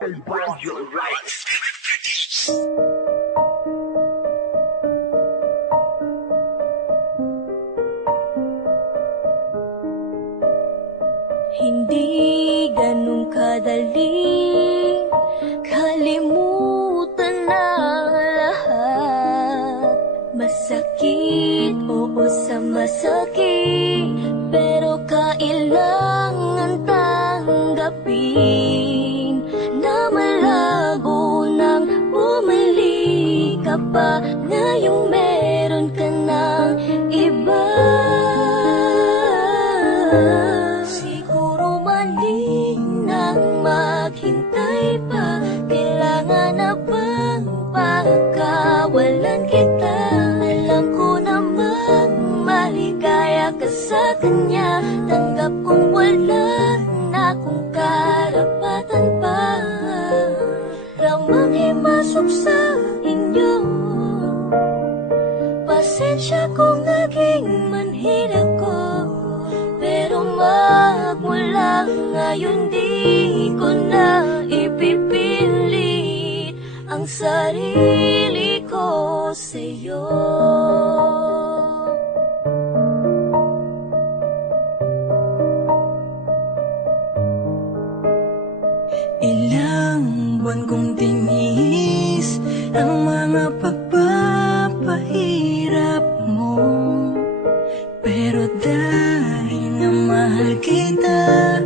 Hindi ganun kadaling kalimutan na lahat. Masakit, oo sa masakit, pero kailangan tanggapin na malago nang bumalik ka pa. Ngayong meron ka ng iba. Siguro mali nang maghintay pa. Kailangan na bang pagkawalan kita? Alam ko namang maligaya ka sa kanya. Tanggap kong wala na akong karapatan pa. Ramang himasok sa inyo. Pasensya kung naging manhid ako, pero magmula ngayon di ko na ipipilit ang sarili ko sa'yo. Ilang buwan kong tinis ang mga pagpapahirap mo, pero dahil na mahal kita,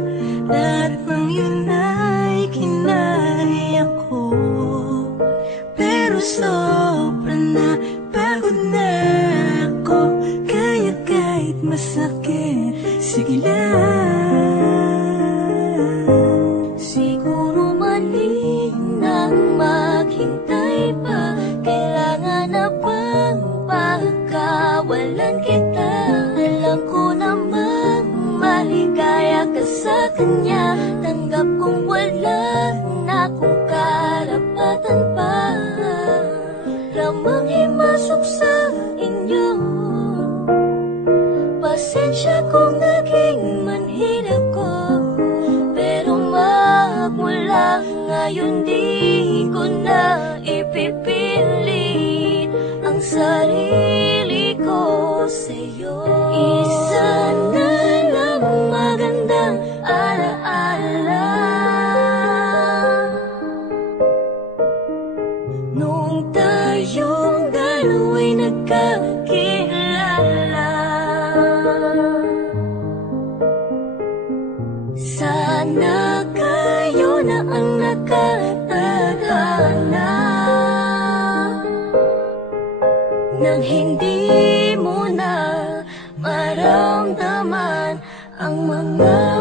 lahat ng yun ay kinaya ko. Pero sobra na, pagod na ako, kaya kahit masakit, sige lang. Siguro mali nang maghintay pa. Kailangan na bang pagkawalan kita? Alam ko namang maligaya ka sa kanya. Tanggap kong wala na akong karapatan pa. Ramang himasok sa inyo. Pasensya kung naging manhid ako, pero magmula ngayon di ko na ipipilit ang sarili ko sa'yo. Isa na lang magandang alaala noong tayong dalawa'y nagkakilala. Sana kayo na ang nakatadhana nang hindi mo na maramdaman ang mga